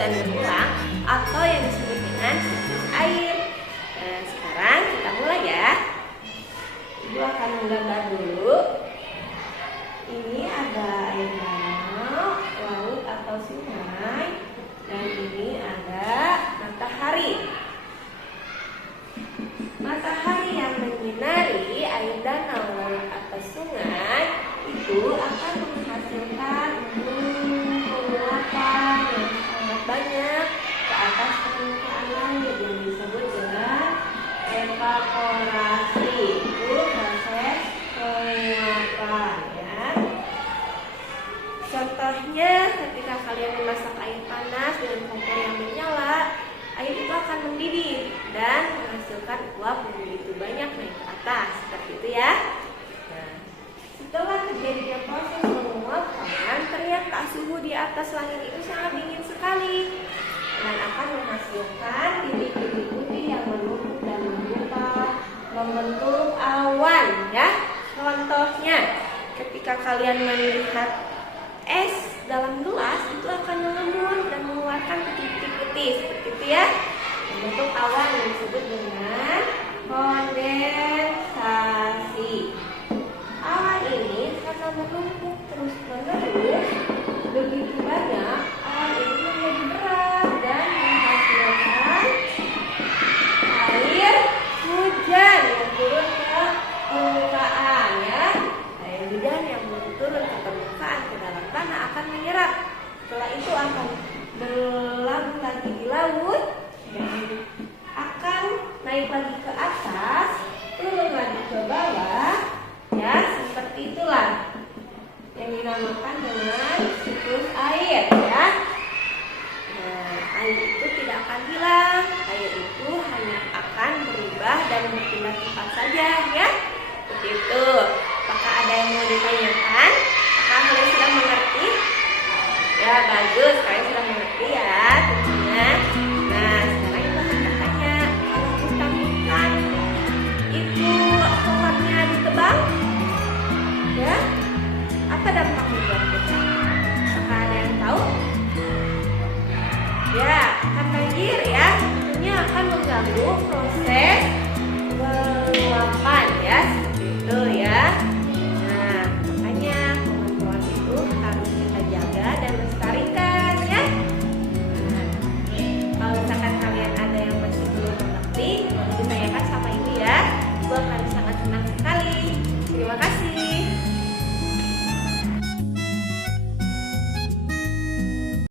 dan berulang atau yang disebut dengan siklus air. Nah, sekarang kita mulai ya. Ibu akan menggambar dulu. Ini ada air danau, laut atau sungai, dan ini ada matahari. Matahari yang menyinari air danau, laut atau sungai itu akan menghasilkan penguapan yang sangat banyak ke atas permukaan langit yang disebut dengan evaporasi. Itu proses penguapan ya. Contohnya ketika kalian memasak air panas dengan kompor yang menyala, air itu akan mendidih dan menghasilkan uap yang begitu banyak naik ke atas, seperti itu ya. Nah, setelah terjadinya proses penguapan, ternyata suhu di atas langit itu sangat dingin sekali dan akan menghasilkan titik-titik putih yang menumpuk dan membentuk awan ya. Contohnya, ketika kalian melihat es dalam gelas itu akan mengembun dan mengeluarkan titik-titik putih seperti itu ya, membentuk awan yang disebut dengan kondensasi. Awan ini karena menumpuk terus menerus begitu banyak, awan ini menjadi berat dan menghasilkan air hujan yang turun ke permukaan ya. Air hujan yang turun ke permukaan ke dalam tanah akan menyerap. Setelah itu akan berlabuh lagi di laut dan akan naik lagi ke atas, turun lagi ke bawah ya, seperti itulah yang dinamakan dengan siklus air ya. Nah, air itu tidak akan hilang, air itu hanya akan berubah dan berpindah tempat saja ya, seperti itu. Apakah ada yang mau ditanyakan? Apakah kalian sudah mengerti? Ya bagus, kalian sudah mengerti ya tentunya. Nah sekarang kita akan bertanya, kalau hutan itu pohonnya ditebang, ya apa dampaknya buat